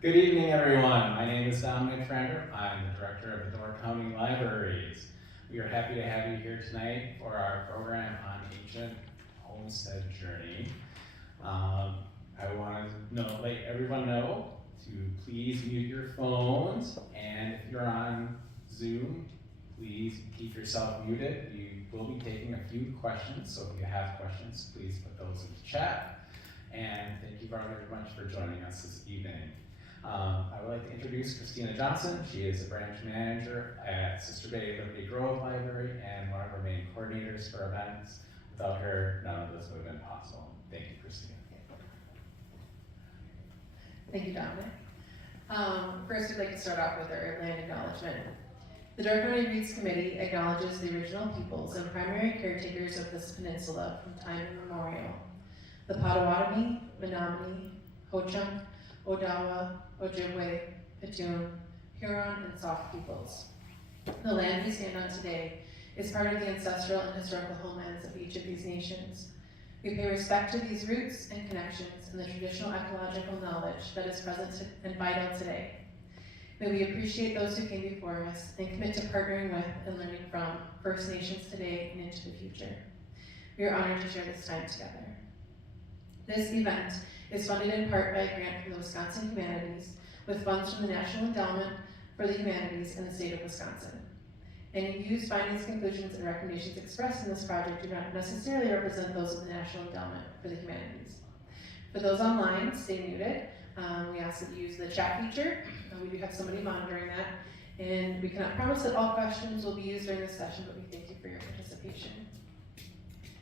Good evening, everyone. My name is Dominic Frander. I'm the director of the Door County Libraries. We are happy to have you here tonight for our program on Ancient Homestead Journey. I want to let everyone know to please mute your phones, and if you're on Zoom, please keep yourself muted. We will be taking a few questions, so if you have questions, please put those in the chat. And thank you very much for joining us this evening. I would like to introduce Christina Johnson. She is the branch manager at Sister Bay Liberty Grove Library and one of our main coordinators for events. Without her, none of this would have been possible. Thank you, Christina. Thank you, Dominic. First, we'd like to start off with our land acknowledgement. The Door County Reads Committee acknowledges the original peoples and primary caretakers of this peninsula from time immemorial. The Potawatomi, Menominee, Ho-Chunk, Odawa, Ojibwe, Petun, Huron, and Sauk peoples. The land we stand on today is part of the ancestral and historical homelands of each of these nations. We pay respect to these roots and connections and the traditional ecological knowledge that is present and vital today. May we appreciate those who came before us and commit to partnering with and learning from First Nations today and into the future. We are honored to share this time together. This event is funded in part by a grant from the Wisconsin Humanities with funds from the National Endowment for the Humanities in the state of Wisconsin. Any views, findings, conclusions, and recommendations expressed in this project do not necessarily represent those of the National Endowment for the Humanities. For those online, stay muted. We ask that you use the chat feature. We do have somebody monitoring that. And we cannot promise that all questions will be used during this session, but we thank you for your participation.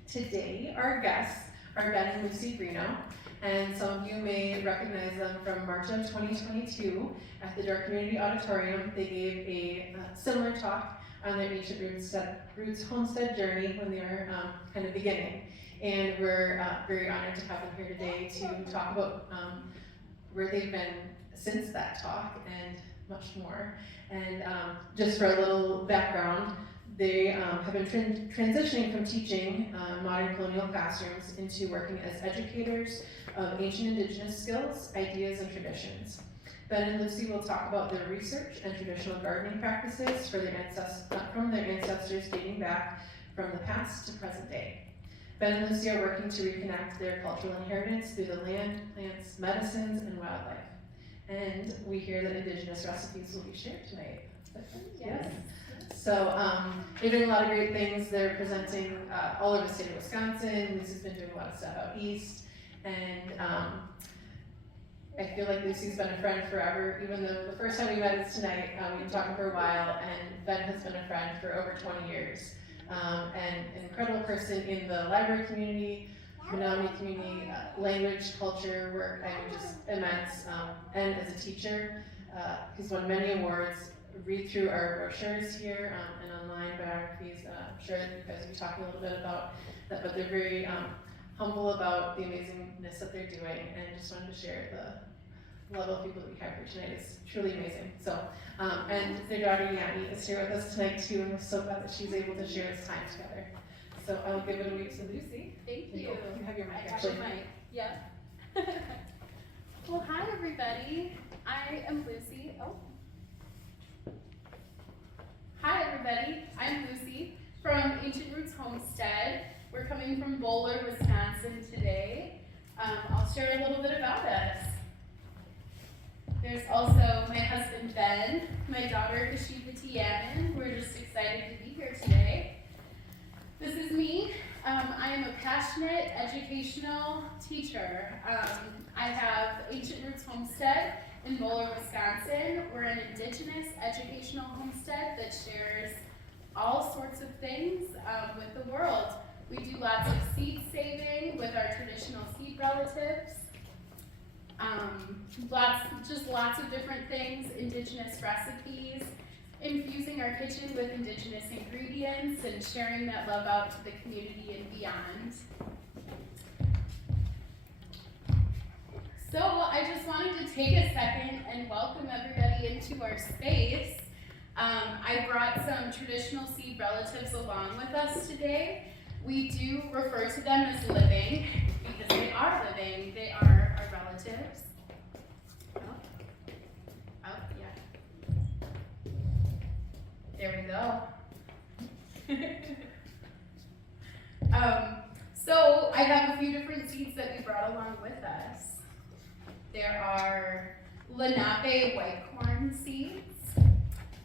Today, our guests are Ben and Lucy Grignon, and some of you may recognize them from March of 2022 at the Door Community Auditorium. They gave a similar talk on their Ancient Roots Homestead journey when they were kind of beginning. And we're very honored to have them here today to talk about where they've been since that talk and much more. And just for a little background, they have been transitioning from teaching modern colonial classrooms into working as educators of ancient indigenous skills, ideas, and traditions. Ben and Lucy will talk about their research and traditional gardening practices from their ancestors dating back from the past to present day. Ben and Lucy are working to reconnect their cultural inheritance through the land, plants, medicines, and wildlife. And we hear that indigenous recipes will be shared tonight. Yes. So they're doing a lot of great things. They're presenting all over the state of Wisconsin. Lucy's been doing a lot of stuff out east. And I feel like Lucy's been a friend forever, even though the first time we met is tonight. We've been talking for a while, and Ben has been a friend for over 20 years. And an incredible person in the library community, Menominee community, language, culture work, and just immense. And as a teacher, he's won many awards. Read through our brochures here and online biographies. I'm sure that you guys will be talking a little bit about that, but they're very humble about the amazingness that they're doing, and just wanted to share the level of people that we have here tonight is truly amazing. So, and their daughter Yanni is here with us tonight too, and we're so glad that she's able to share this time together. So I'll give it away to Lucy. Thank you. You have your mic, I actually. have my mic. Yep. Well, hi everybody. I am Lucy. Hi everybody. I'm Lucy from Ancient Roots Homestead. We're coming from Bowler, Wisconsin today. I'll share a little bit about us. There's also my husband Ben, my daughter Kashipati Yaman. We're just excited to be here today. This is me. I am a passionate educational teacher. I have Ancient Roots Homestead in Bowler, Wisconsin. We're an indigenous educational homestead that shares all sorts of things with the world. We do lots of seed saving with our traditional seed relatives. Lots of different things, indigenous recipes, infusing our kitchen with indigenous ingredients and sharing that love out to the community and beyond. So I just wanted to take a second and welcome everybody into our space. I brought some traditional seed relatives along with us today. We do refer to them as living because they are living. They are our relatives. Here we go. So I have a few different seeds that we brought along with us. There are Lenape white corn seeds,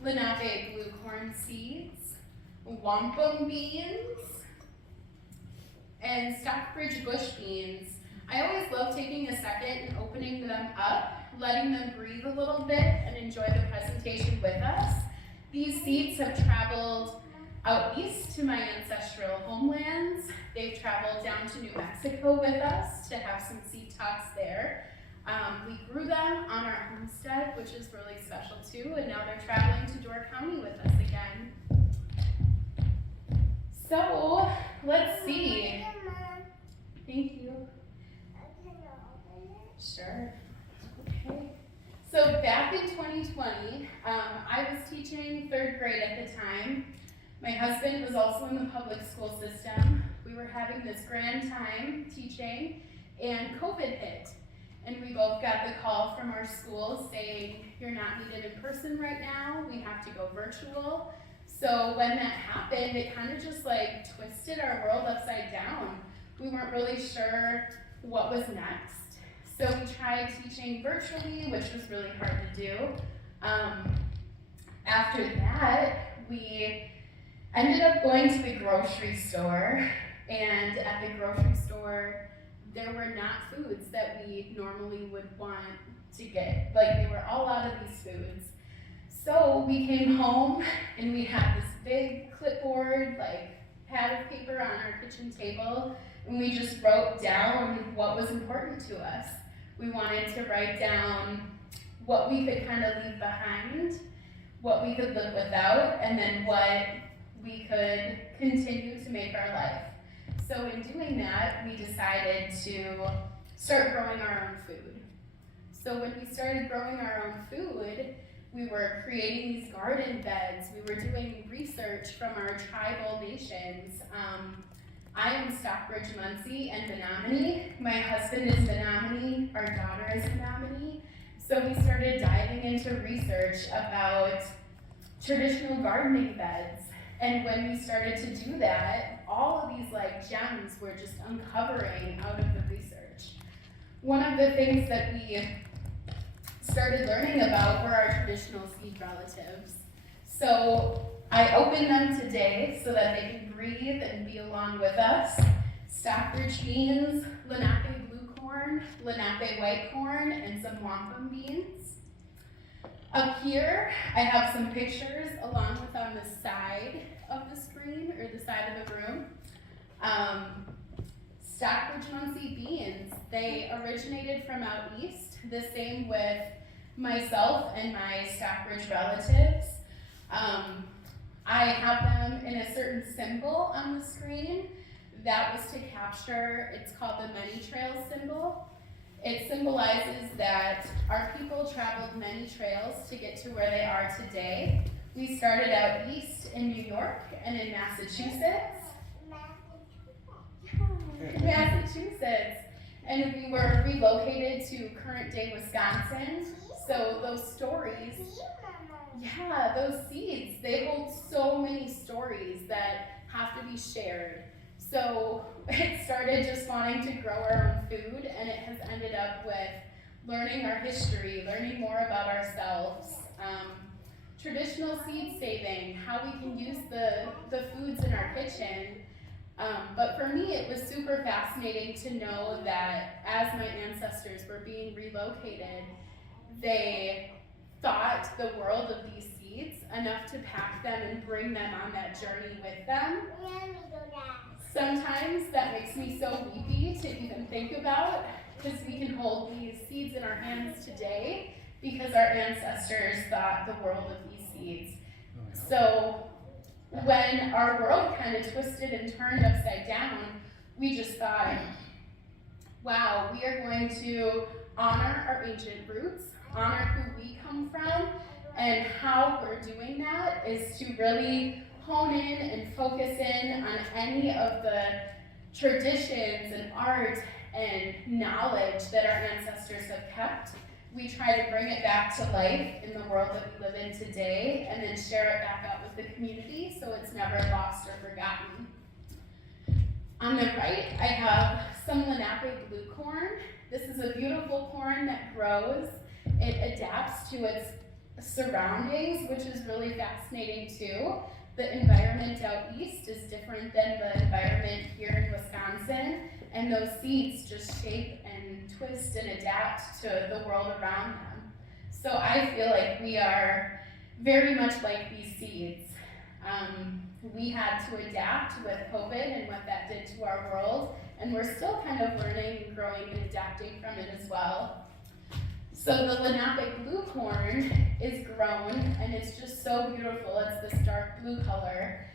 Lenape blue corn seeds, wampum beans, and Stockbridge bush beans. I always love taking a second and opening them up, letting them breathe a little bit and enjoy the presentation with us. These seeds have traveled out east to my ancestral homelands. They've traveled down to New Mexico with us to have some seed talks there. We grew them on our homestead, which is really special too, and now they're traveling to Door County with us again. So, let's see. Thank you. Sure. Okay. So back in 2020, I was teaching 3rd grade at the time. My husband was also in the public school system. We were having this grand time teaching, and COVID hit. And we both got the call from our school saying, you're not needed in person right now, we have to go virtual. So when that happened, it kind of just like twisted our world upside down. We weren't really sure what was next. So we tried teaching virtually, which was really hard to do. After that, we ended up going to the grocery store, and at the grocery store, there were not foods that we normally would want to get. Like, they were all out of these foods. So we came home, and we had this big clipboard, like, pad of paper on our kitchen table, and we just wrote down what was important to us. We wanted to write down what we could kind of leave behind, what we could live without, and then what we could continue to make our life. So in doing that, we decided to start growing our own food. So when we started growing our own food, we were creating these garden beds. We were doing research from our tribal nations. I am Stockbridge, Muncie, and Menominee. My husband is Menominee, our daughter is Menominee. So we started diving into research about traditional gardening beds. And when we started to do that, all of these like gems were just uncovering out of the research. One of the things that we started learning about were our traditional seed relatives. So I opened them today so that they can breathe and be along with us. Stockbridge beans, Lenape blue corn, Lenape white corn, and some wampum beans. Up here, I have some pictures along with on the side of the screen, or the side of the room. Stockbridge Muncie beans, they originated from out east, the same with myself and my Stockbridge relatives. I have them in a certain symbol on the screen. That was to capture, it's called the many trails symbol. It symbolizes that our people traveled many trails to get to where they are today. We started out east in New York and in Massachusetts. Massachusetts. And we were relocated to current day Wisconsin. So those stories, yeah, those seeds, they hold so many stories that have to be shared. So it started just wanting to grow our own food, and it has ended up with learning our history, learning more about ourselves, traditional seed saving, how we can use the foods in our kitchen. But for me, it was super fascinating to know that as my ancestors were being relocated, they thought the world of these seeds enough to pack them and bring them on that journey with them. Sometimes that makes me so weepy to even think about, because we can hold these seeds in our hands today because our ancestors thought the world of these seeds. So when our world kind of twisted and turned upside down, we just thought, wow, we are going to honor our ancient roots, honor who we come from, and how we're doing that is to really hone in and focus in on any of the traditions and art and knowledge that our ancestors have kept we try to bring it back to life in the world that we live in today, and then share it back out with the community so it's never lost or forgotten. On the right, I have some Lenape blue corn. This is a beautiful corn that grows. It adapts to its surroundings, which is really fascinating too. The environment out east is different than the environment here in Wisconsin, and those seeds just shape and twist and adapt to the world around them. So I feel like we are very much like these seeds. We had to adapt with COVID and what that did to our world, and we're still kind of learning and growing and adapting from it as well. So the Lenape blue corn is grown, and it's just so beautiful. It's this dark blue color.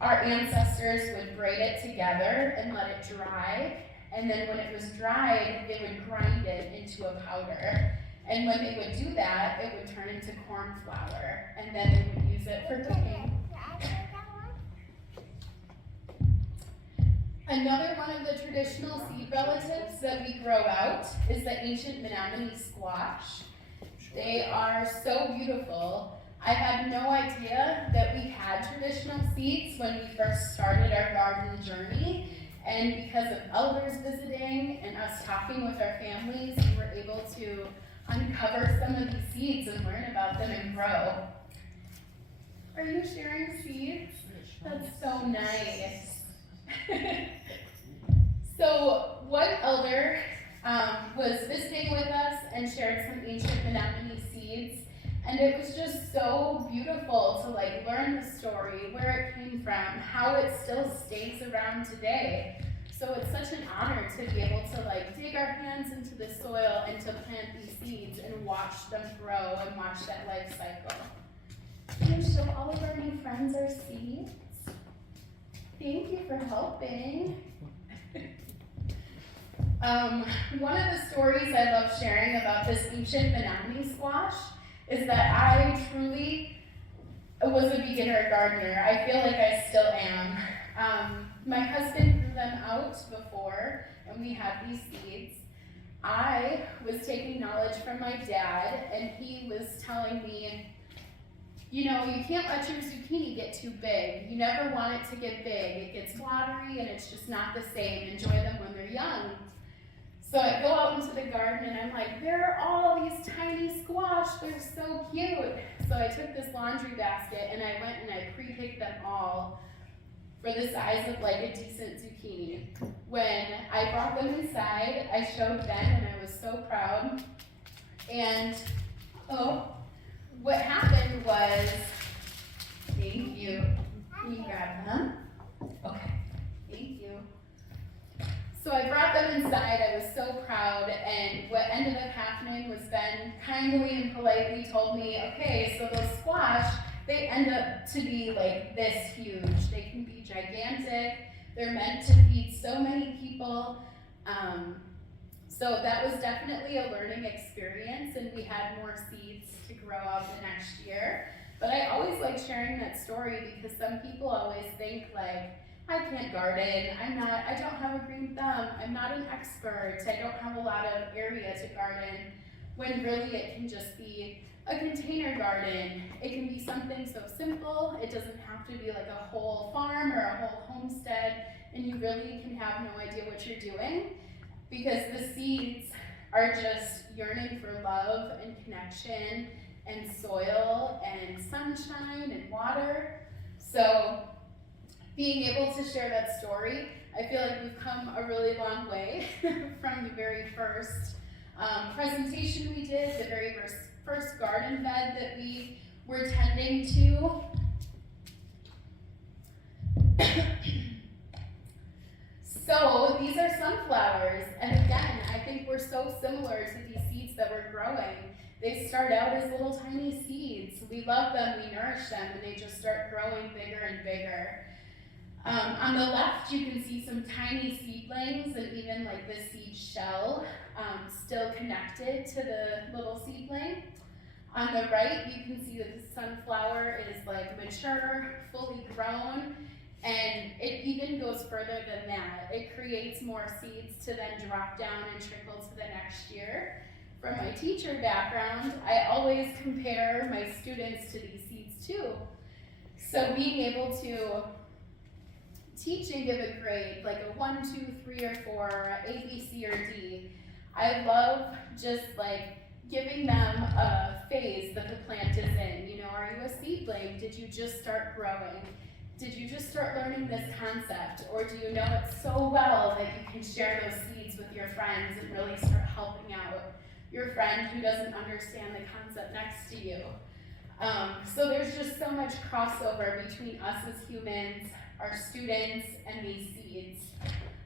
Our ancestors would braid it together and let it dry, and then when it was dried, they would grind it into a powder. And when they would do that, it would turn into corn flour, and then they would use it for cooking. Another one of the traditional seed relatives that we grow out is the ancient Menominee squash. They are so beautiful. I had no idea that we had traditional seeds when we first started our garden journey, and because of elders visiting and us talking with our families, we were able to uncover some of these seeds and learn about them and grow. Are you sharing seeds? That's so nice. So one elder was visiting with us and shared some ancient Menominee seeds, and it was just so beautiful to like learn the story, where it came from, how it still stays around today. So it's such an honor to be able to like dig our hands into the soil and to plant these seeds and watch them grow and watch that life cycle. Can you show all of our new friends our seeds? Thank you for helping. One of the stories I love sharing about this ancient Menominee squash is that I truly was a beginner gardener. I feel like I still am. My husband grew them out before, and we had these seeds. I was taking knowledge from my dad, and he was telling me, you know, you can't let your zucchini get too big. You never want it to get big. It gets watery and it's just not the same. Enjoy them when they're young. So I go out into the garden and I'm like, there are all these tiny squash. They're so cute. So I took this laundry basket and I went and I pre-picked them all for the size of like a decent zucchini. When I brought them inside, I showed Ben and I was so proud. And what happened was, thank you. Can you grab them? Okay, thank you. So I brought them inside, I was so proud, and what ended up happening was Ben kindly and politely told me, okay, so those squash, they end up to be like this huge. They can be gigantic, they're meant to feed so many people. So that was definitely a learning experience, and we had more seeds to grow out the next year. But I always like sharing that story because some people always think like, I can't garden, I don't have a green thumb, I'm not an expert, I don't have a lot of area to garden, when really it can just be a container garden. It can be something so simple, it doesn't have to be like a whole farm or a whole homestead, and you really can have no idea what you're doing. Because the seeds are just yearning for love and connection and soil and sunshine and water. So being able to share that story, I feel like we've come a really long way from the very first presentation we did, the very first garden bed that we were tending to. So these are sunflowers, and again, I think we're so similar to these seeds that we're growing. They start out as little tiny seeds. We love them, we nourish them, and they just start growing bigger and bigger. On the left, you can see some tiny seedlings and even like the seed shell still connected to the little seedling. On the right, you can see that the sunflower is like mature, fully grown, and it even goes further than that. It creates more seeds to then drop down and trickle to the next year. from my teacher background, I always compare my students to these seeds too. So being able to teach and give a grade, like a 1, 2, 3, or 4, A, B, C, or D, I love just like giving them a phase that the plant is in. You know, are you a seedling? Did you just start growing? Did you just start learning this concept? Or do you know it so well that you can share those seeds with your friends and really start helping out your friend who doesn't understand the concept next to you? So there's just so much crossover between us as humans, our students, and these seeds.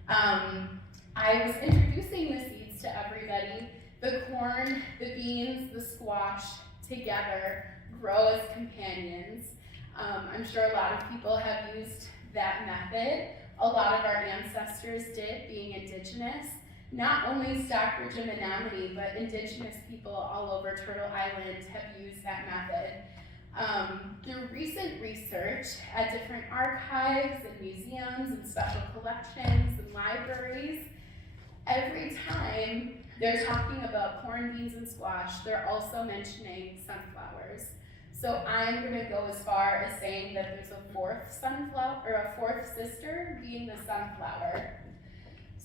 I was introducing the seeds to everybody. The corn, the beans, the squash together grow as companions. I'm sure a lot of people have used that method. A lot of our ancestors did, being indigenous. Not only Stockbridge and Menominee, but indigenous people all over Turtle Island have used that method. Through recent research at different archives and museums and special collections and libraries, every time they're talking about corn, beans, and squash, they're also mentioning sunflowers. So I'm gonna go as far as saying that there's a fourth sunflower, or a fourth sister being the sunflower.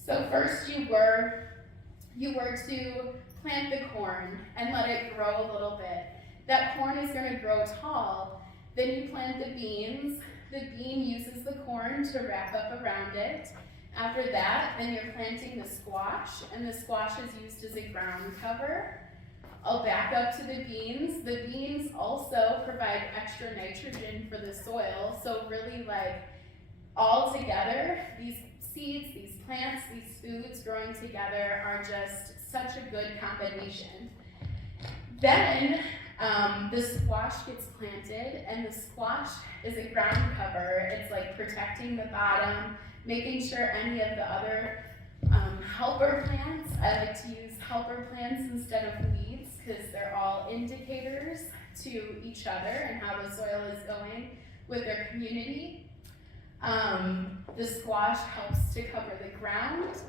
So first you were to plant the corn and let it grow a little bit. That corn is gonna grow tall. Then you plant the beans. The bean uses the corn to wrap up around it. After that, then you're planting the squash, and the squash is used as a ground cover. I'll back up to the beans. The beans also provide extra nitrogen for the soil. So really, like, all together, these seeds, these plants, these foods growing together are just such a good combination. Then the squash gets planted, and the squash is a ground cover. It's like protecting the bottom, making sure any of the other helper plants, I like to use helper plants instead of weeds because they're all indicators to each other and how the soil is going with their community. The squash helps to cover the ground.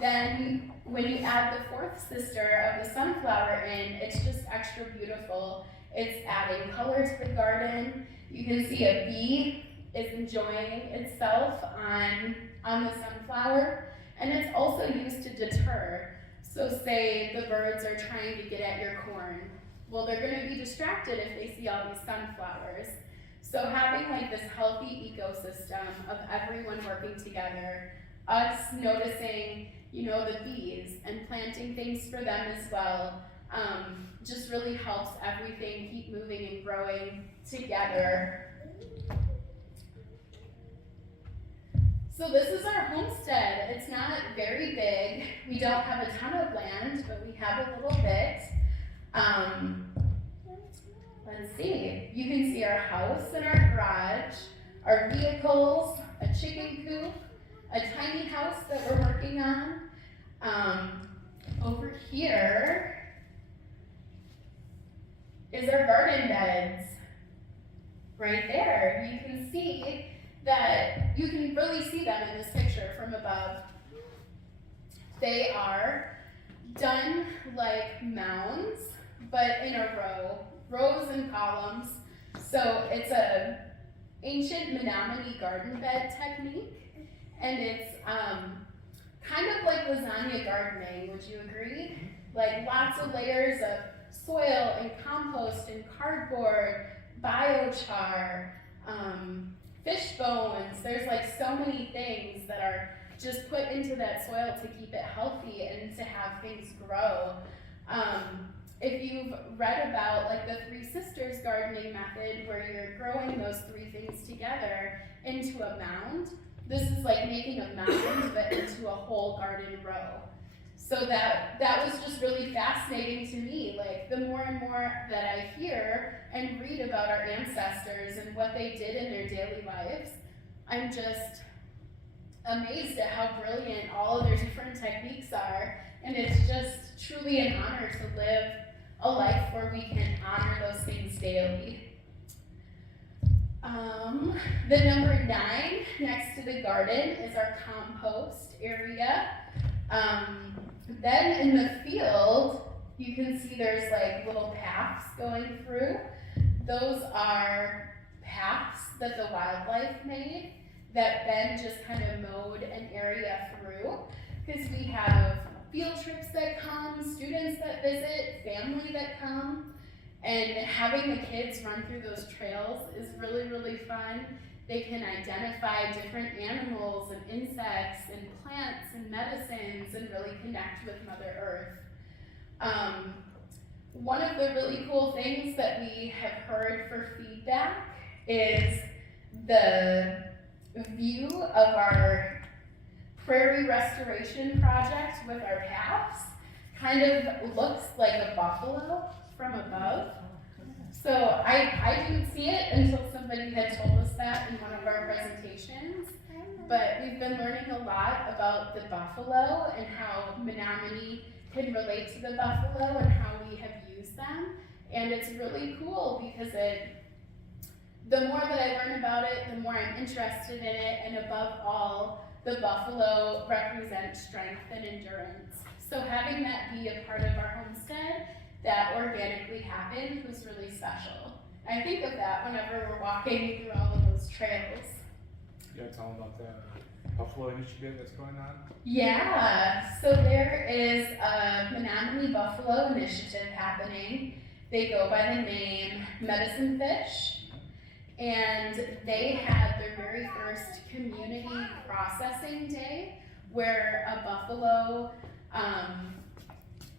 Then when you add the fourth sister of the sunflower in, it's just extra beautiful. It's adding color to the garden. You can see a bee is enjoying itself on the sunflower, and it's also used to deter. So say the birds are trying to get at your corn. Well, they're gonna be distracted if they see all these sunflowers. So having like this healthy ecosystem of everyone working together, us noticing, you know, the bees and planting things for them as well, just really helps everything keep moving and growing together. So this is our homestead. It's not very big. We don't have a ton of land, but we have a little bit. Let's see. You can see our house and our garage, our vehicles, a chicken coop, a tiny house that we're working on. Over here is our garden beds. Right there. You can see that you can really see them in this picture from above. They are done like mounds, but in a row, rows and columns. So it's a ancient Menominee garden bed technique, and it's kind of like lasagna gardening, would you agree? Like lots of layers of soil and compost and cardboard, biochar, fish bones. There's like so many things that are just put into that soil to keep it healthy and to have things grow. If you've read about like the Three Sisters gardening method where you're growing those three things together into a mound, this is like making a mound but into a whole garden row. So that was just really fascinating to me. Like the more and more that I hear and read about our ancestors and what they did in their daily lives, I'm just amazed at how brilliant all of their different techniques are. And it's just truly an honor to live a life where we can honor those things daily. The number 9 next to the garden is our compost area. Then in the field, you can see there's like little paths going through. Those are paths that the wildlife made that Ben just kind of mowed an area through, because we have field trips that come, students that visit, family that come, and having the kids run through those trails is really, really fun. They can identify different animals and insects and plants and medicines and really connect with Mother Earth. One of the really cool things that we have heard for feedback is the view of our prairie restoration project with our paths kind of looks like a buffalo from above. So I didn't see it until somebody had told us that in one of our presentations, but we've been learning a lot about the buffalo and how Menominee can relate to the buffalo and how we have used them. And it's really cool because the more that I learn about it, the more I'm interested in it, and above all, the buffalo represents strength and endurance. So having that be a part of our homestead that organically happened was really special. I think of that whenever we're walking through all of those trails. You want to tell them about the Buffalo Initiative that's going on? Yeah, so there is a Menominee Buffalo Initiative happening. They go by the name Medicine Fish, and they had their very first community processing day where a buffalo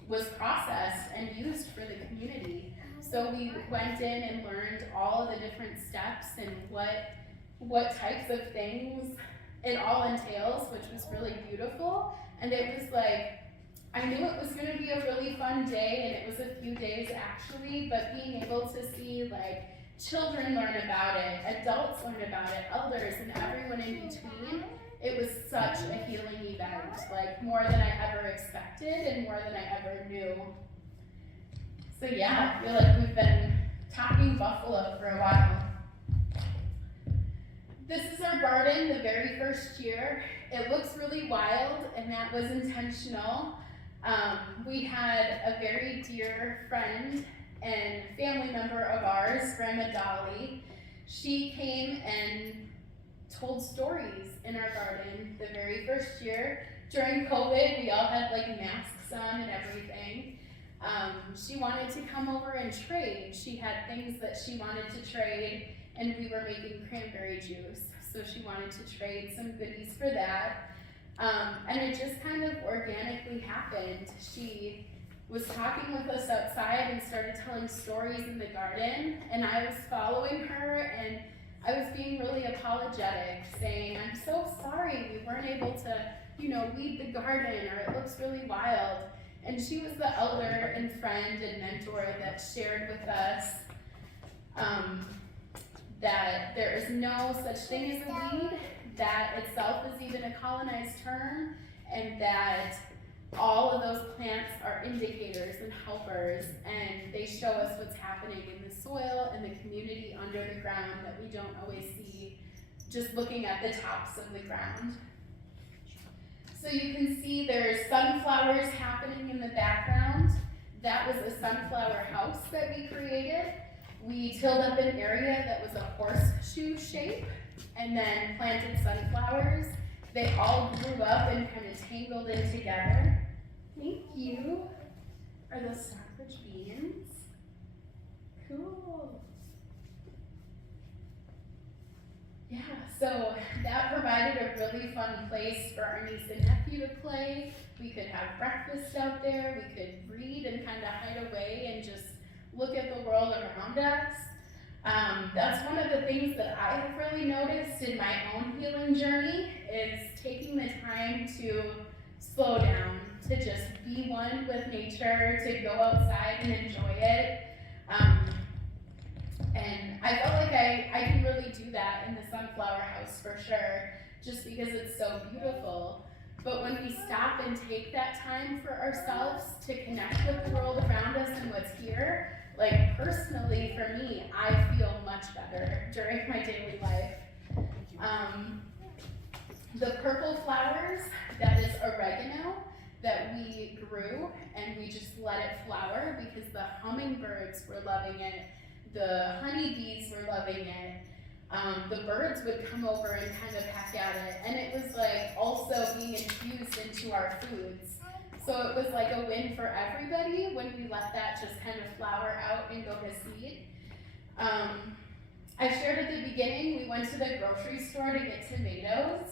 was processed and used for the community. So we went in and learned all of the different steps and what types of things it all entails, which was really beautiful. And it was like, I knew it was gonna be a really fun day, and it was a few days actually, but being able to see like children learn about it, adults learn about it, elders, and everyone in between, it was such a healing event, like more than I ever expected and more than I ever knew. So yeah, I feel like we've been talking buffalo for a while. This is our garden the very first year. It looks really wild, and that was intentional. We had a very dear friend and family member of ours, Grandma Dolly. She came and told stories in our garden the very first year. During COVID, we all had like masks on and everything. She wanted to come over and trade. She had things that she wanted to trade, and we were making cranberry juice. So she wanted to trade some goodies for that. And it just kind of organically happened. She was talking with us outside and started telling stories in the garden, and I was following her, and I was being really apologetic, saying, I'm so sorry we weren't able to, weed the garden, or it looks really wild. And she was the elder and friend and mentor that shared with us that there is no such thing as a weed, that itself is even a colonized term, and that all of those plants are indicators and helpers, and they show us what's happening in the soil and the community under the ground that we don't always see just looking at the tops of the ground. So you can see there's sunflowers happening in the background. That was a sunflower house that we created. We tilled up an area that was a horseshoe shape and then planted sunflowers. They all grew up and kind of tangled in together. Thank you. Are those Stockbridge beans? Cool. Yeah, so that provided a really fun place for our niece and nephew to play. We could have breakfast out there. We could read and kind of hide away and just look at the world around us. That's one of the things that I have really noticed in my own healing journey is taking the time to slow down, to just be one with nature, to go outside and enjoy it. And I felt like I can really do that in the sunflower house for sure, just because it's so beautiful. But when we stop and take that time for ourselves to connect with the world around us and what's here, like personally for me, I feel much better during my daily life. The purple flowers, that is oregano. that we grew, and we just let it flower because the hummingbirds were loving it, the honeybees were loving it, the birds would come over and kind of peck at it, and it was like also being infused into our foods. So it was like a win for everybody when we let that just kind of flower out and go to seed. I shared at the beginning, we went to the grocery store to get tomatoes.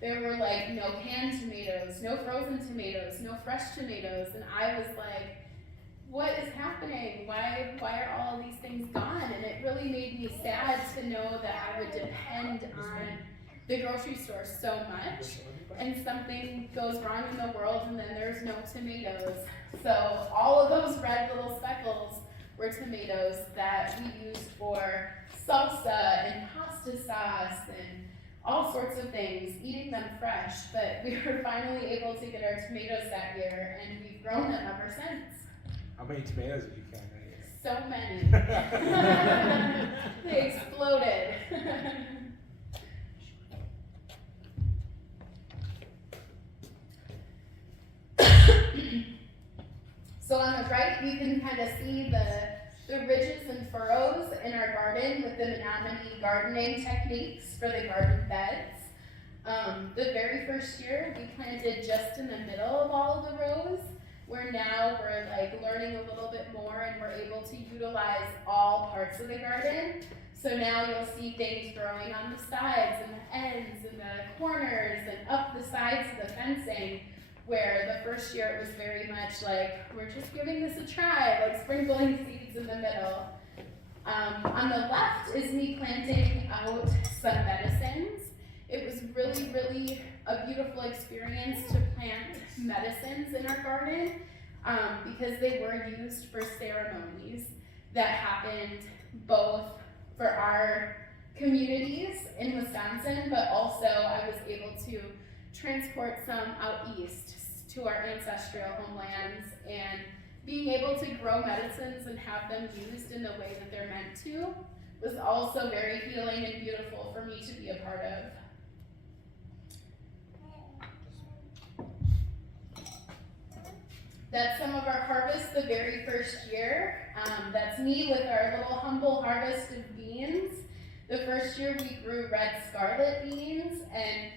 There were like no canned tomatoes, no frozen tomatoes, no fresh tomatoes, and I was like, what is happening? Why are all of these things gone? And it really made me sad to know that I would depend on the grocery store so much, and something goes wrong in the world and then there's no tomatoes. So all of those red little speckles were tomatoes that we used for salsa and pasta sauce and all sorts of things, eating them fresh. But we were finally able to get our tomatoes that year, and we've grown them ever since. How many tomatoes did you count that year? So many. They exploded. So on the right, you can kind of see the ridges and furrows in our garden with the Menominee gardening techniques for the garden beds. The very first year, we planted just in the middle of all of the rows, where now we're like learning a little bit more and we're able to utilize all parts of the garden. So now you'll see things growing on the sides and the ends and the corners and up the sides of the fencing, where the first year it was very much like, we're just giving this a try, like sprinkling seeds in the middle. On the left is me planting out some medicines. It was really, really a beautiful experience to plant medicines in our garden because they were used for ceremonies that happened both for our communities in Wisconsin, but also I was able to transport some out east to our ancestral homelands, and being able to grow medicines and have them used in the way that they're meant to was also very healing and beautiful for me to be a part of. That's some of our harvest the very first year. That's me with our little humble harvest of beans. The first year we grew red scarlet beans and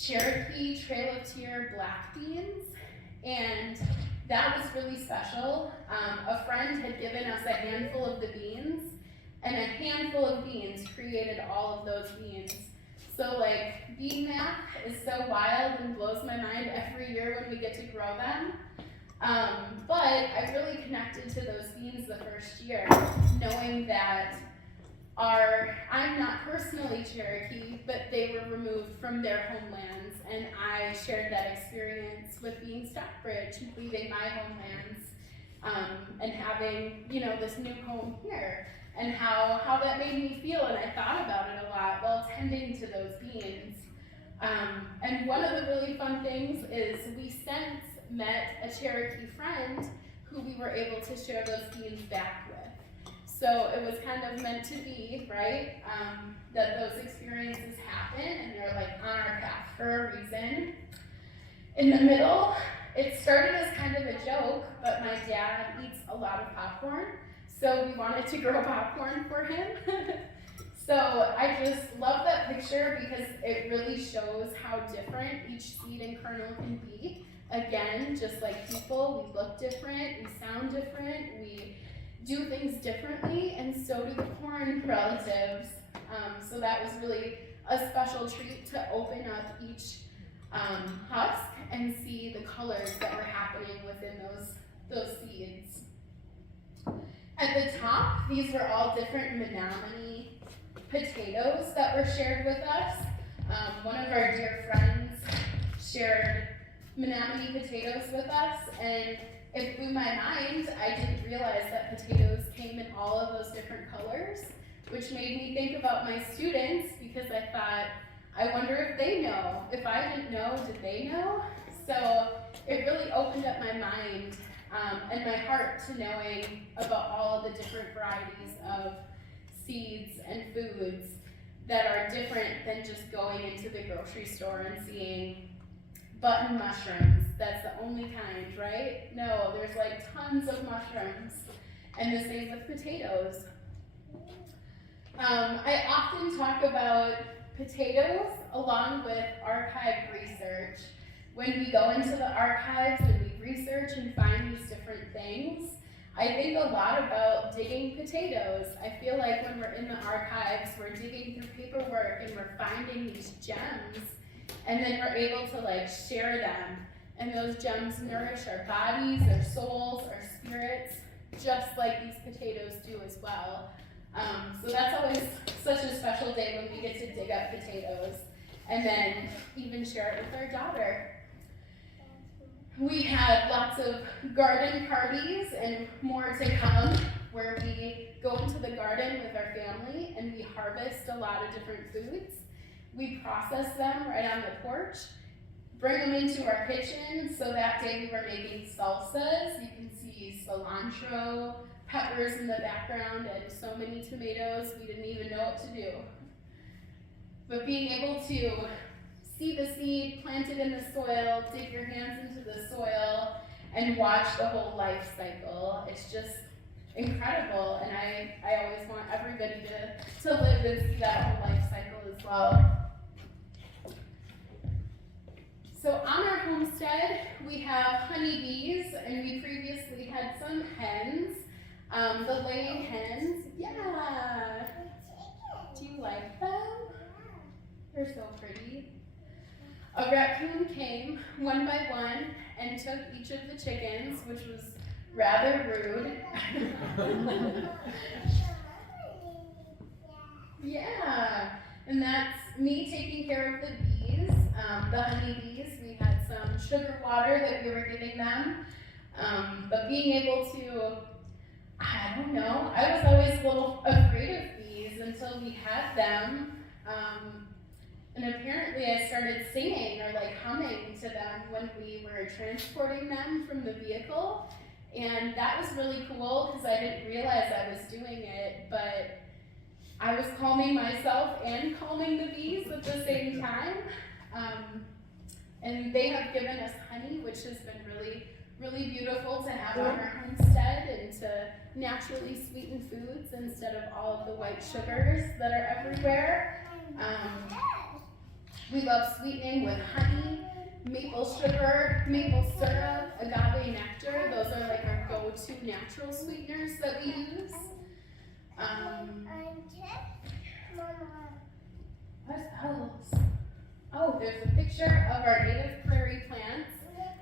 Cherokee Trail of Tear black beans, and that was really special. A friend had given us a handful of the beans, and a handful of beans created all of those beans. So like, bean math is so wild and blows my mind every year when we get to grow them. But I really connected to those beans the first year, knowing that I'm not personally Cherokee, but they were removed from their homelands, and I shared that experience with being Stockbridge, leaving my homelands, and having, this new home here, and how that made me feel, and I thought about it a lot while tending to those beans. And one of the really fun things is we since met a Cherokee friend who we were able to share those beans back with. So it was kind of meant to be, right? That those experiences happen and they're like on our path for a reason. In the middle, it started as kind of a joke, but my dad eats a lot of popcorn, so we wanted to grow popcorn for him. So I just love that picture because it really shows how different each seed and kernel can be. Again, just like people, we look different, we sound different, we do things differently, and so do the corn relatives. So that was really a special treat to open up each husk and see the colors that were happening within those seeds. At the top, these were all different Menominee potatoes that were shared with us. One of our dear friends shared Menominee potatoes with us, and it blew my mind. I didn't realize that potatoes came in all of those different colors, which made me think about my students, because I thought, I wonder if they know. If I didn't know, did they know? So it really opened up my mind and my heart to knowing about all of the different varieties of seeds and foods that are different than just going into the grocery store and seeing button mushrooms. That's the only kind, right? No, there's like tons of mushrooms, and the same with potatoes. I often talk about potatoes along with archive research. When we go into the archives and we research and find these different things, I think a lot about digging potatoes. I feel like when we're in the archives, we're digging through paperwork and we're finding these gems, and then we're able to like share them. And those gems nourish our bodies, our souls, our spirits, just like these potatoes do as well. So that's always such a special day when we get to dig up potatoes and then even share it with our daughter. We had lots of garden parties and more to come, where we go into the garden with our family and we harvest a lot of different foods. We process them right on the porch, bring them into our kitchen. So that day we were making salsas. You can see cilantro, peppers in the background, and so many tomatoes we didn't even know what to do. But being able to see the seed planted in the soil, dig your hands into the soil, and watch the whole life cycle, it's just incredible. And I always want everybody to live and see that whole life cycle as well. So on our homestead, we have honeybees, and we previously had some hens. The laying hens, yeah. Do you like them? They're so pretty. A raccoon came one by one and took each of the chickens, which was rather rude. Yeah, and that's me taking care of the bees, the honeybees. We had some sugar water that we were giving them, but being able to, I don't know, I was always a little afraid of bees until we had them. And apparently I started singing or like humming to them when we were transporting them from the vehicle. And that was really cool because I didn't realize I was doing it, but I was calming myself and calming the bees at the same time. And they have given us honey, which has been really, really beautiful to have on our homestead and to naturally sweeten foods instead of all of the white sugars that are everywhere. We love sweetening with honey, maple sugar, maple syrup, agave nectar. Those are like our go-to natural sweeteners that we use. What else? Oh, there's a picture of our native prairie plants.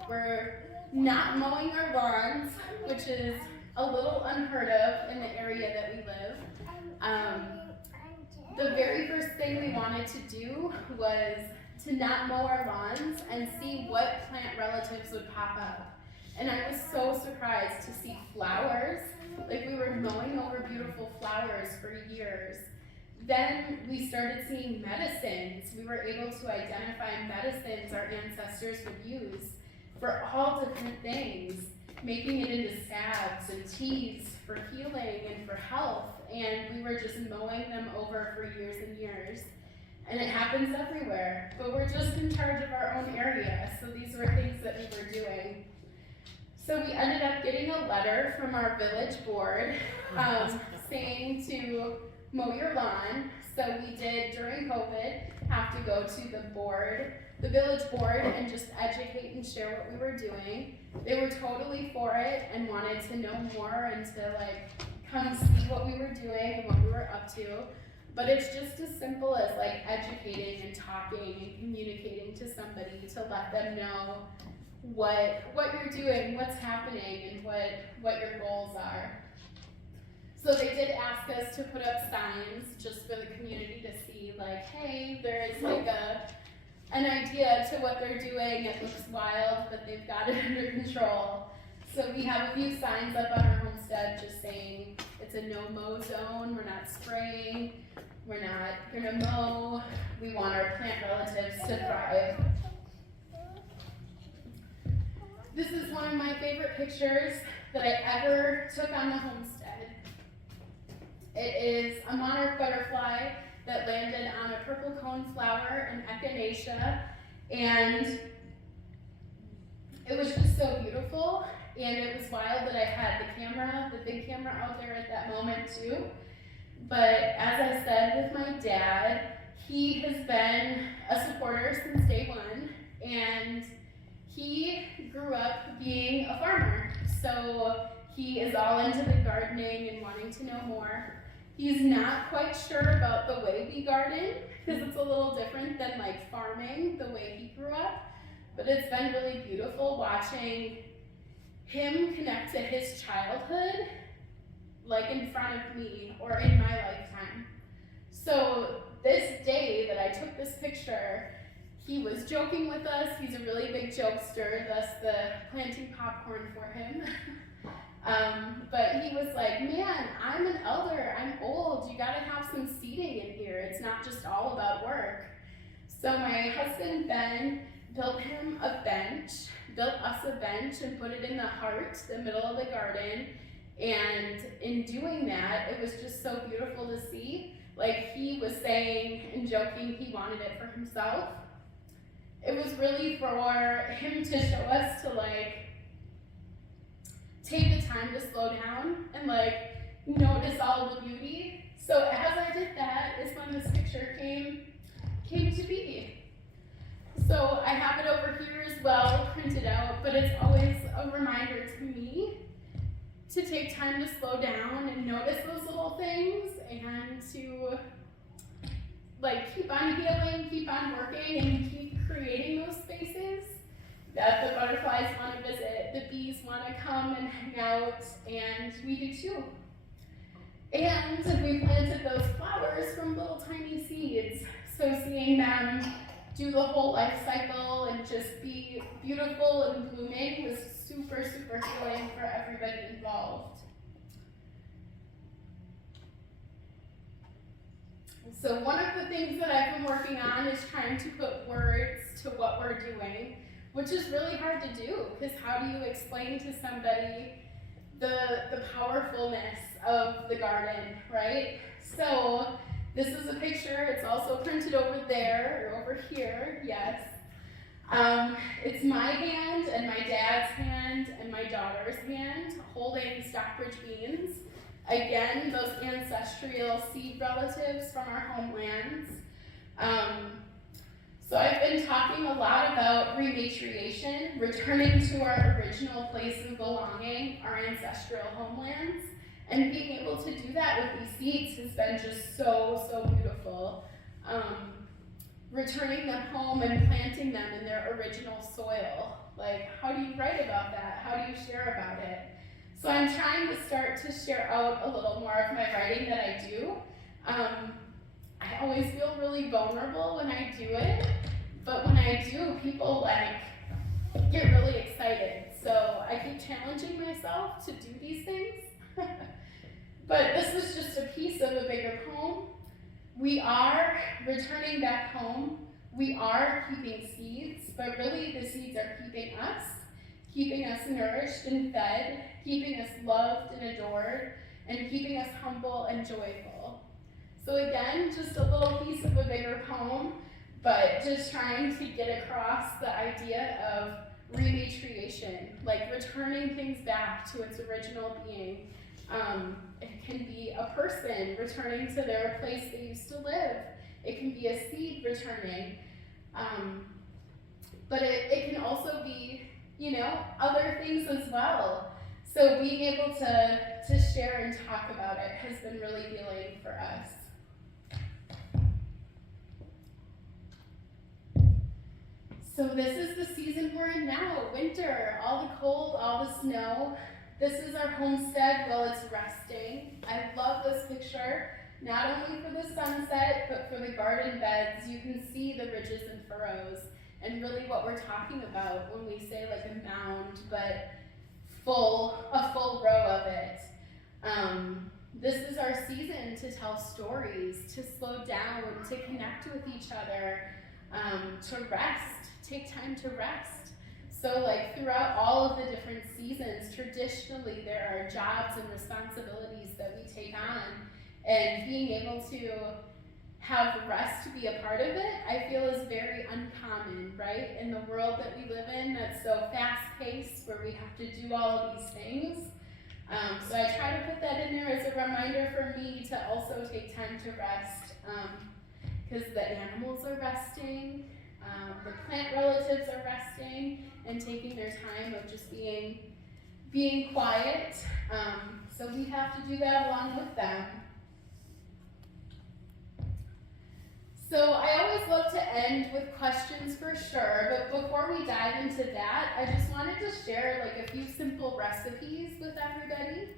We're not mowing our lawns, which is a little unheard of in the area that we live. The very first thing we wanted to do was to not mow our lawns and see what plant relatives would pop up. And I was so surprised to see flowers. Like, we were mowing over beautiful flowers for years. Then we started seeing medicines. We were able to identify medicines our ancestors would use for all different things, making it into salves and teas for healing and for health. And we were just mowing them over for years and years. And it happens everywhere, but we're just in charge of our own area. So these were things that we were doing. So we ended up getting a letter from our village board saying to mow your lawn. So we did, during COVID, have to go to the board, the village board, and just educate and share what we were doing. They were totally for it and wanted to know more and to like come see what we were doing and what we were up to. But it's just as simple as like educating and talking and communicating to somebody to let them know what you're doing, what's happening, and what your goals are. So they did ask us to put up signs just for the community to see, like, hey, there is like an idea to what they're doing. It looks wild, but they've got it under control. So we have a few signs up on our homestead just saying it's a no-mow zone, we're not spraying, we're not gonna mow, we want our plant relatives to thrive. This is one of my favorite pictures that I ever took on the homestead. It is a monarch butterfly that landed on a purple cone flower in echinacea, and it was just so beautiful, and it was wild that I had the big camera out there at that moment too. But as I said with my dad, he has been a supporter since day one, and he grew up being a farmer. So he is all into the gardening and wanting to know more. He's not quite sure about the way we garden, because it's a little different than like farming, the way he grew up. But it's been really beautiful watching him connect to his childhood, like in front of me or in my lifetime. So this day that I took this picture, he was joking with us. He's a really big jokester, thus the planting popcorn for him. But he was like, man, I'm an elder, I'm old, you gotta have some seating in here. It's not just all about work. So my husband, Ben, built us a bench and put it in the heart, the middle of the garden. And in doing that, it was just so beautiful to see. Like he was saying and joking, he wanted it for himself. It was really for him to show us to like, take the time to slow down and like notice all the beauty. So as I did that is when this picture came to be. So I have it over here as well, printed out, but it's always a reminder to me to take time to slow down and notice those little things and to like keep on healing, keep on working, and keep creating those spaces that the butterflies want to visit, the bees want to come and hang out, and we do too. And we planted those flowers from little tiny seeds, so seeing them do the whole life cycle and just be beautiful and blooming was super, super healing for everybody involved. So one of the things that I've been working on is trying to put words to what we're doing, which is really hard to do, because how do you explain to somebody the powerfulness of the garden, right? So this is a picture, it's also printed over there, or over here, yes. It's my hand and my dad's hand and my daughter's hand holding Stockbridge beans. Again, those ancestral seed relatives from our homelands. So I've been talking a lot about rematriation, returning to our original place of belonging, our ancestral homelands, and being able to do that with these seeds has been just so, so beautiful. Returning them home and planting them in their original soil. Like, how do you write about that? How do you share about it? So I'm trying to start to share out a little more of my writing that I do. I always feel really vulnerable when I do it, but when I do, people like get really excited. So I keep challenging myself to do these things. But this is just a piece of a bigger poem. We are returning back home. We are keeping seeds, but really the seeds are keeping us nourished and fed, keeping us loved and adored, and keeping us humble and joyful. So again, just a little piece of a bigger poem, but just trying to get across the idea of rematriation, like returning things back to its original being. It can be a person returning to their place they used to live. It can be a seed returning. But it can also be, other things as well. So being able to share and talk about it has been really healing for us. So this is the season we're in now, winter, all the cold, all the snow. This is our homestead while it's resting. I love this picture, not only for the sunset, but for the garden beds. You can see the ridges and furrows, and really what we're talking about when we say like a mound, but a full row of it. This is our season to tell stories, to slow down, to connect with each other, to rest, take time to rest. So like throughout all of the different seasons, traditionally there are jobs and responsibilities that we take on, and being able to have rest be a part of it, I feel is very uncommon, right? In the world that we live in that's so fast-paced, where we have to do all of these things. So I try to put that in there as a reminder for me to also take time to rest, because the animals are resting, the plant relatives are resting, and taking their time of just being quiet. So we have to do that along with them. So I always love to end with questions for sure, but before we dive into that, I just wanted to share like a few simple recipes with everybody.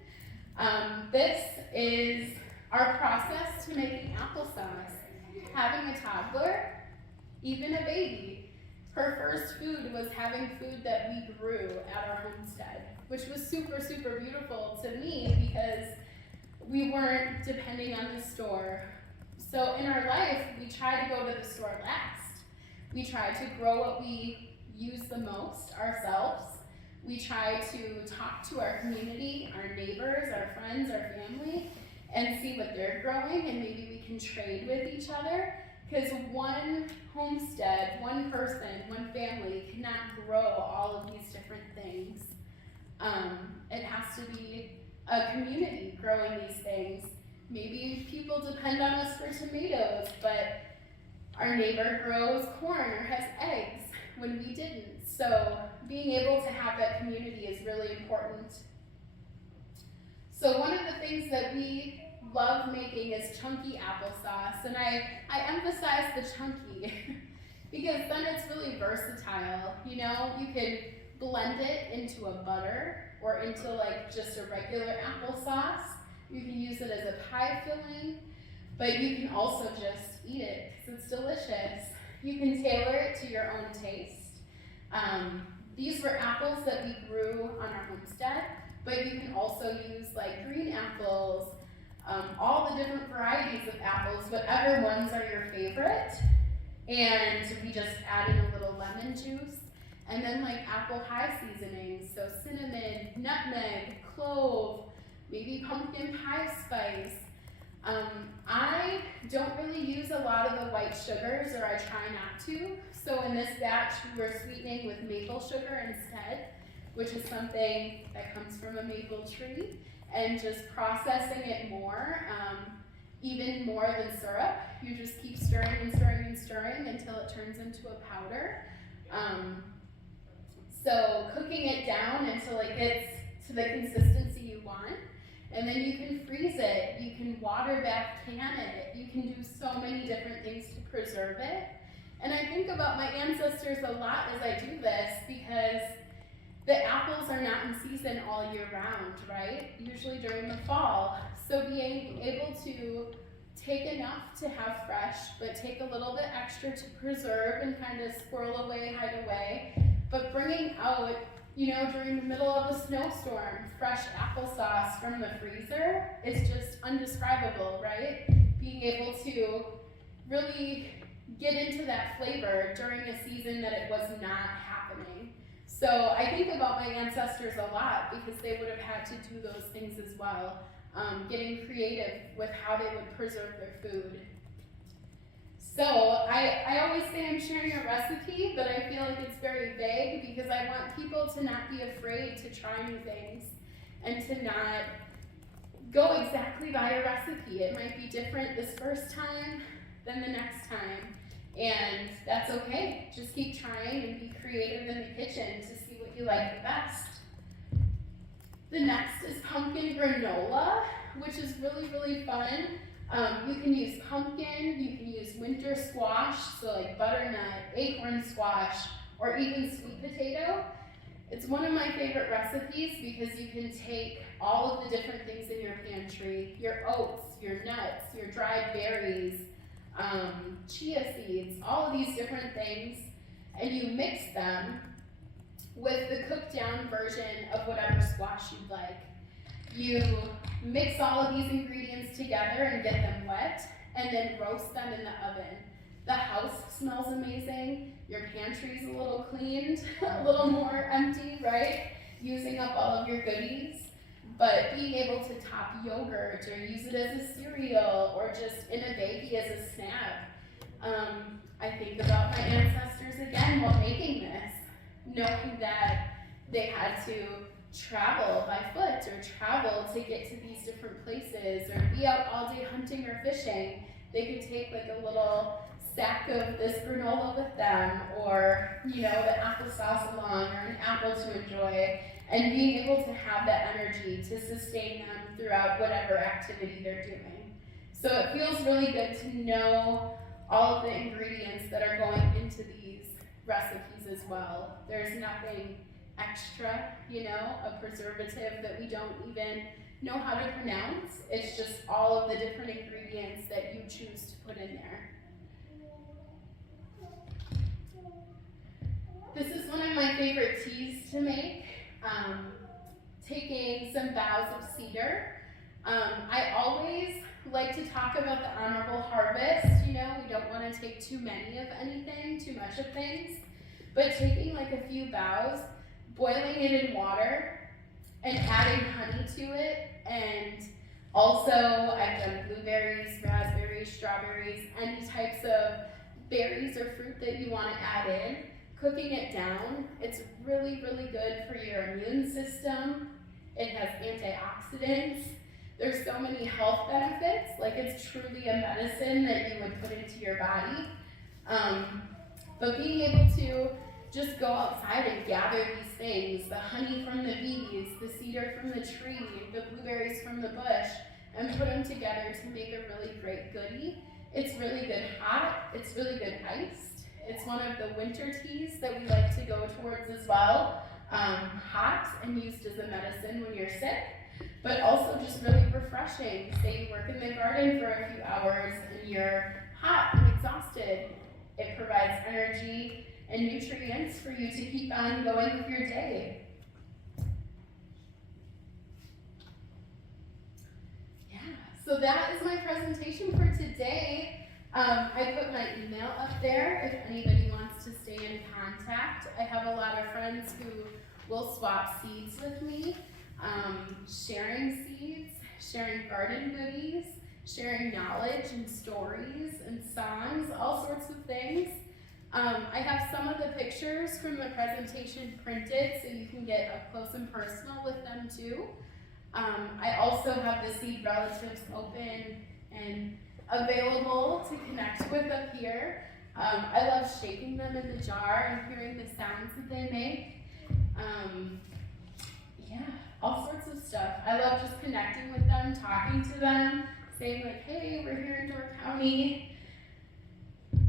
This is our process to making applesauce. Having a toddler, even a baby, her first food was having food that we grew at our homestead, which was super, super beautiful to me because we weren't depending on the store. So in our life, we try to go to the store last. We try to grow what we use the most ourselves. We try to talk to our community, our neighbors, our friends, our family, and see what they're growing, and maybe we can trade with each other. Because one homestead, one person, one family cannot grow all of these different things. It has to be a community growing these things. Maybe people depend on us for tomatoes, but our neighbor grows corn or has eggs when we didn't. So being able to have that community is really important. So one of the things that we love making is chunky applesauce, and I emphasize the chunky because then it's really versatile. You know, you can blend it into a butter or into like just a regular applesauce. You can use it as a pie filling, but you can also just eat it because it's delicious. You can tailor it to your own taste. These were apples that we grew on our homestead, but you can also use like green apples, all the different varieties of apples, whatever ones are your favorite. And we just add in a little lemon juice, and then like apple pie seasonings, so cinnamon, nutmeg, clove, maybe pumpkin pie spice. I don't really use a lot of the white sugars, or I try not to. So in this batch, we were sweetening with maple sugar instead, which is something that comes from a maple tree, and just processing it more, even more than syrup. You just keep stirring and stirring and stirring until it turns into a powder. So cooking it down until it gets to the consistency you want. And then you can freeze it, you can water bath can it, you can do so many different things to preserve it. And I think about my ancestors a lot as I do this because the apples are not in season all year round, right? Usually during the fall. So being able to take enough to have fresh, but take a little bit extra to preserve and kind of squirrel away, hide away, but bringing out, you know, during the middle of a snowstorm, fresh applesauce from the freezer is just undescribable, right? Being able to really get into that flavor during a season that it was not happening. So I think about my ancestors a lot because they would have had to do those things as well, getting creative with how they would preserve their food. So I always say I'm sharing a recipe, but I feel like it's very vague because I want people to not be afraid to try new things and to not go exactly by a recipe. It might be different this first time than the next time, and that's okay. Just keep trying and be creative in the kitchen to see what you like the best. The next is pumpkin granola, which is really, really fun. You can use pumpkin, you can use winter squash, so like butternut, acorn squash, or even sweet potato. It's one of my favorite recipes because you can take all of the different things in your pantry, your oats, your nuts, your dried berries, chia seeds, all of these different things, and you mix them with the cooked down version of whatever squash you'd like. You mix all of these ingredients together and get them wet, and then roast them in the oven. The house smells amazing, your pantry's a little cleaned, a little more empty, right? Using up all of your goodies. But being able to top yogurt or use it as a cereal or just in a baggie as a snack. I think about my ancestors again while making this, knowing that they had to travel by foot or travel to get to these different places or be out all day hunting or fishing. They could take like a little sack of this granola with them or, you know, the applesauce along or an apple to enjoy, and being able to have that energy to sustain them throughout whatever activity they're doing. So it feels really good to know all of the ingredients that are going into these recipes as well. There's nothing extra, you know, a preservative that we don't even know how to pronounce. It's just all of the different ingredients that you choose to put in there. This is one of my favorite teas to make. Taking some boughs of cedar. I always like to talk about the honorable harvest. You know, we don't want to take too many of anything, too much of things, but taking like a few boughs, boiling it in water, and adding honey to it, and also I've done blueberries, raspberries, strawberries, any types of berries or fruit that you want to add in. Cooking it down, it's really, really good for your immune system. It has antioxidants. There's so many health benefits, like it's truly a medicine that you would put into your body. But being able to just go outside and gather these things, the honey from the bees, the cedar from the tree, the blueberries from the bush, and put them together to make a really great goodie. It's really good hot, it's really good iced. It's one of the winter teas that we like to go towards as well. Hot and used as a medicine when you're sick, but also just really refreshing. Say you work in the garden for a few hours and you're hot and exhausted. It provides energy and nutrients for you to keep on going with your day. Yeah, so that is my presentation for today. I put my email up there if anybody wants to stay in contact. I have a lot of friends who will swap seeds with me, sharing seeds, sharing garden goodies, sharing knowledge and stories and songs, all sorts of things. I have some of the pictures from the presentation printed so you can get up close and personal with them too. I also have the seed relatives open and available to connect with up here. I love shaking them in the jar and hearing the sounds that they make. Yeah, all sorts of stuff. I love just connecting with them, talking to them, saying like, hey, we're here in Door County. But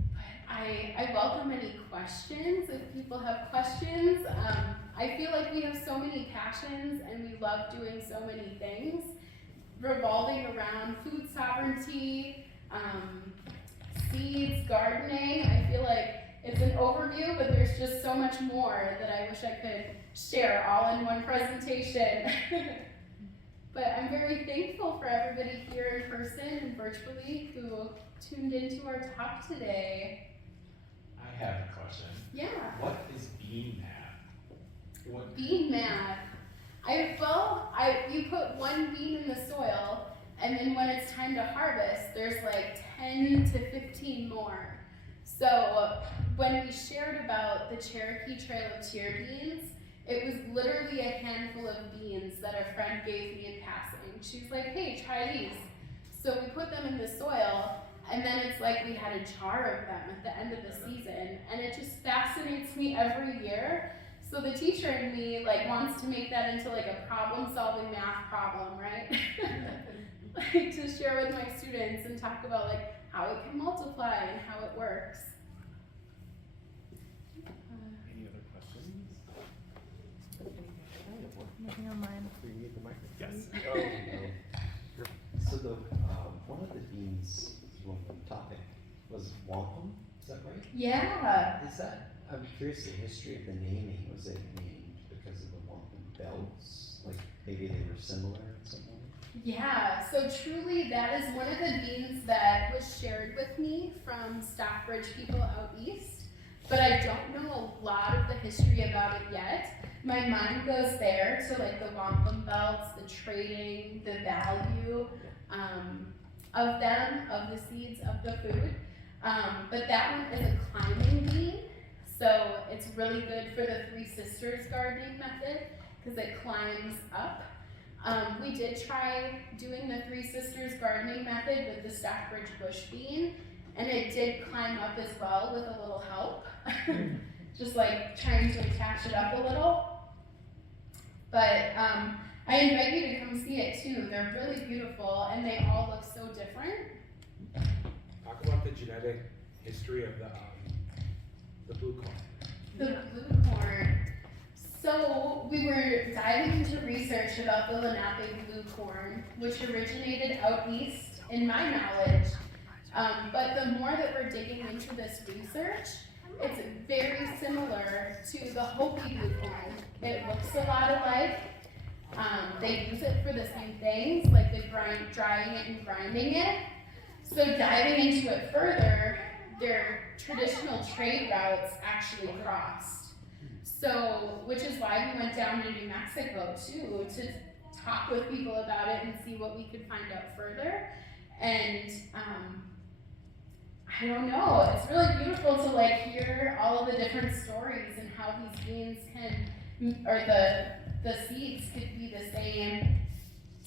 I welcome any questions if people have questions. I feel like we have so many passions and we love doing so many things revolving around food sovereignty, seeds, gardening. I feel like it's an overview, but there's just so much more that I wish I could share all in one presentation. But I'm very thankful for everybody here in person and virtually who tuned into our talk today. I have a question. Yeah. What is bean math? What? Bean math. You put one bean in the soil, and then when it's time to harvest, there's like 10 to 15 more. So when we shared about the Cherokee Trail of Tear beans, it was literally a handful of beans that a friend gave me in passing. She's like, hey, try these. So we put them in the soil, and then it's like we had a jar of them at the end of the season, and it just fascinates me every year. So the teacher in me like wants to make that into like a problem-solving math problem, right? Like to share with my students and talk about like how it can multiply and how it works. Any other questions? Nothing on mine. Do you need the microphone? Yes. Oh, no. So the one of the beans, one topic was wampum. Is that right? Yeah. Is that? I'm curious the history of the naming. Was it named because of the wampum belts? Like maybe they were similar in some way. Yeah, so truly that is one of the beans that was shared with me from Stockbridge people out east, but I don't know a lot of the history about it yet. my mind goes there to like the wampum belts, the trading, the value of them, of the seeds, of the food. But that one is a climbing bean, so it's really good for the Three Sisters gardening method because it climbs up. We did try doing the Three Sisters gardening method with the Stockbridge bush bean, and it did climb up as well with a little help. Just like trying to attach it up a little. But I invite you to come see it too. They're really beautiful and they all look so different. Talk about the genetic history of the blue corn. The blue corn. So we were diving into research about the Lenape blue corn, which originated out east, in my knowledge. But the more that we're digging into this research, it's very similar to the Hopi blue corn. It looks a lot alike. They use it for the same things, like the drying it and grinding it. So diving into it further, their traditional trade routes actually crossed. So, which is why we went down to New Mexico too, to talk with people about it and see what we could find out further. And I don't know, it's really beautiful to like hear all of the different stories and how these beans can, or the seeds could be the same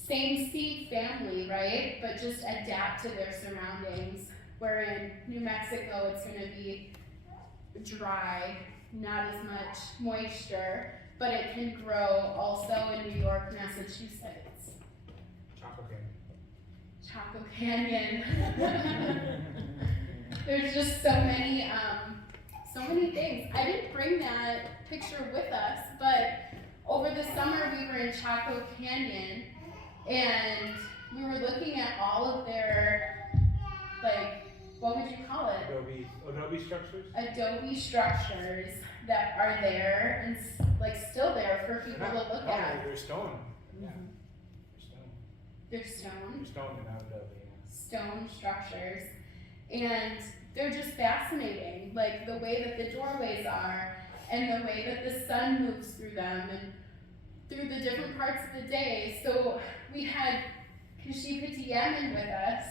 seed family, right? But just adapt to their surroundings. Where in New Mexico, it's gonna be dry, not as much moisture, but it can grow also in New York, Massachusetts. Chaco Canyon. There's just so many things. I didn't bring that picture with us, but over the summer we were in Chaco Canyon and we were looking at all of their, like, what would you call it? Adobe structures? Adobe structures that are there and like still there for people to look at. They're stone. Yeah. They're stone. They're stone and not Adobe. Stone structures. And they're just fascinating, like the way that the doorways are and the way that the sun moves through them and through the different parts of the day. So we had Kashipati Yemen with us,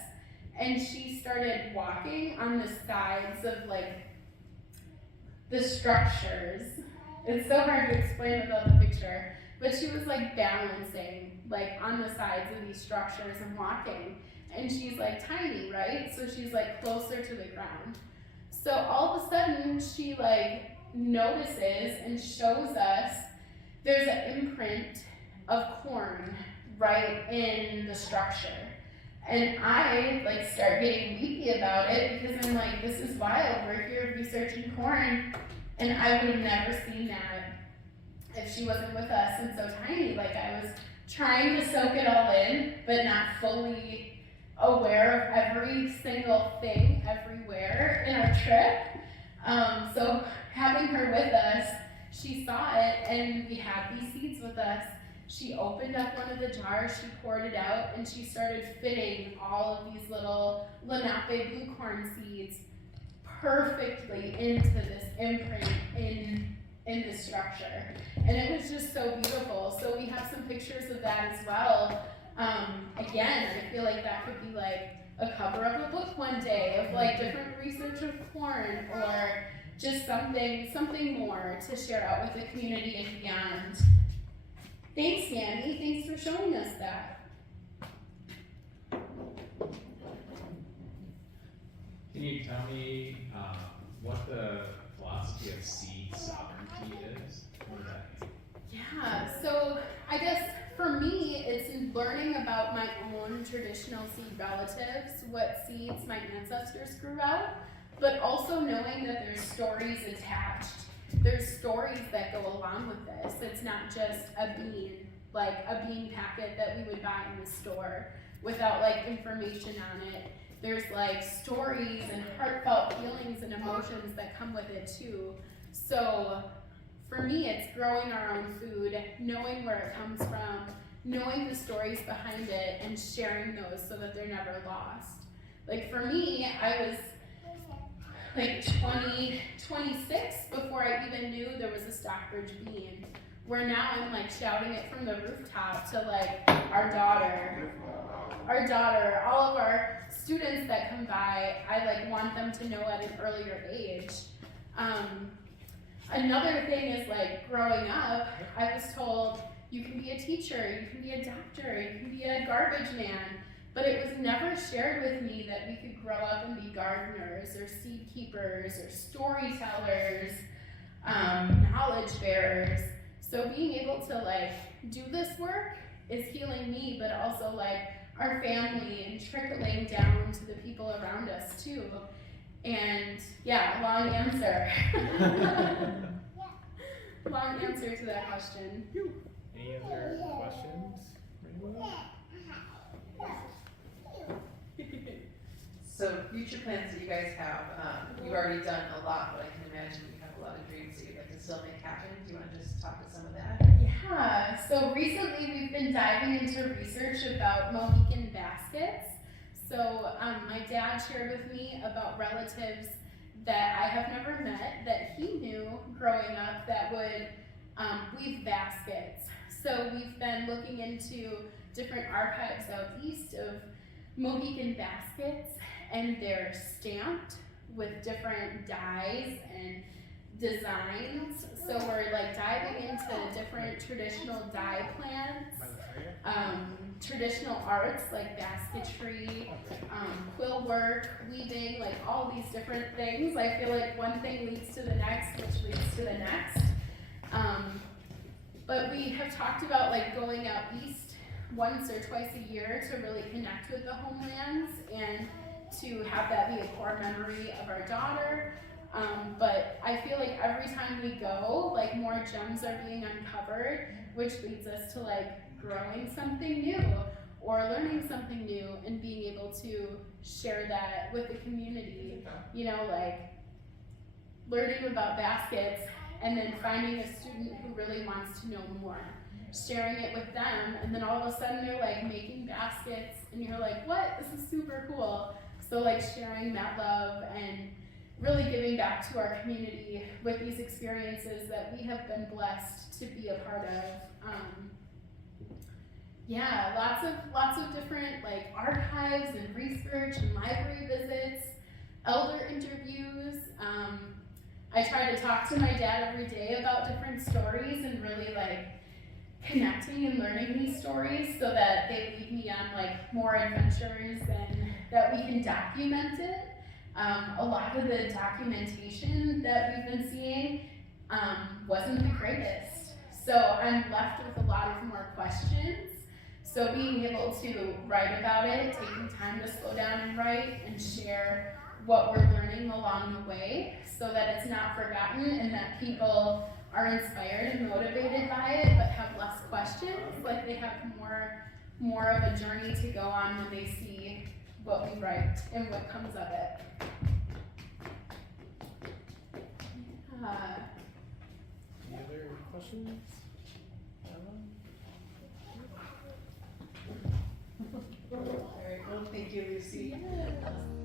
and she started walking on the sides of like the structures. It's so hard to explain without the picture, but she was like balancing like on the sides of these structures and walking. And she's like tiny, right? So she's like closer to the ground. So all of a sudden she like notices and shows us there's an imprint of corn right in the structure. And I like start getting weepy about it because I'm like, this is wild. We're here researching corn and I would have never seen that if she wasn't with us and so tiny. Like I was trying to soak it all in, but not fully aware of every single thing everywhere in our trip. So having her with us, she saw it and we had these seeds with us. She opened up one of the jars, she poured it out, and she started fitting all of these little Lenape blue corn seeds perfectly into this imprint in this structure. And it was just so beautiful. So we have some pictures of that as well. Again, I feel like that could be like a cover of a book one day of like different research of corn or just something more to share out with the community and beyond. Thanks, Sammy. Thanks for showing us that. Can you tell me what the philosophy of seed sovereignty is? What does that mean? Yeah, so I guess for me, it's in learning about my own traditional seed relatives, what seeds my ancestors grew out, but also knowing that there's stories attached. There's stories that go along with this. It's not just a bean, like a bean packet that we would buy in the store without like information on it. There's like stories and heartfelt feelings and emotions that come with it too. So for me, it's growing our own food, knowing where it comes from, knowing the stories behind it, and sharing those so that they're never lost. Like for me, I was like 26 before I even knew there was a Stockbridge bean. where now I'm like shouting it from the rooftop to like our daughter, all of our students that come by. I like want them to know at an earlier age. Another thing is like growing up, I was told you can be a teacher, you can be a doctor, you can be a garbage man, but it was never shared with me that we could grow up and be gardeners or seed keepers or storytellers, knowledge bearers. So being able to like do this work is healing me, but also like our family and trickling down to the people around us too. And yeah, long answer. Long answer to that question. Any other questions? So future plans that you guys have, you've already done a lot, but I can imagine you have a lot of dreams that you'd like to still make happen. Do you want to just talk to some of that? Yeah, so recently we've been diving into research about Mohican baskets. So my dad shared with me about relatives that I have never met that he knew growing up that would weave baskets. So we've been looking into different archives out east of Mohican baskets, and they're stamped with different dyes and designs. So we're like diving into different traditional dye plants, traditional arts like basketry, quill work, weaving, like all these different things. I feel like one thing leads to the next, which leads to the next. But we have talked about like going out east once or twice a year to really connect with the homelands and to have that be a core memory of our daughter. But I feel like every time we go, like more gems are being uncovered, which leads us to like growing something new or learning something new and being able to share that with the community. You know, like learning about baskets and then finding a student who really wants to know more, sharing it with them, and then all of a sudden they're like making baskets and you're like, what? This is super cool. So like sharing that love and really giving back to our community with these experiences that we have been blessed to be a part of. Yeah, lots of different like archives and research and library visits, elder interviews. I try to talk to my dad every day about different stories and really like connecting and learning these stories so that they lead me on like more adventures and that we can document it. A lot of the documentation that we've been seeing wasn't the greatest. So I'm left with a lot of more questions. So being able to write about it, taking time to slow down and write and share what we're learning along the way so that it's not forgotten and that people are inspired and motivated by it but have less questions, like they have more of a journey to go on when they see what we write and what comes of it. Any other questions? All right, well, thank you, Lucy. Yes.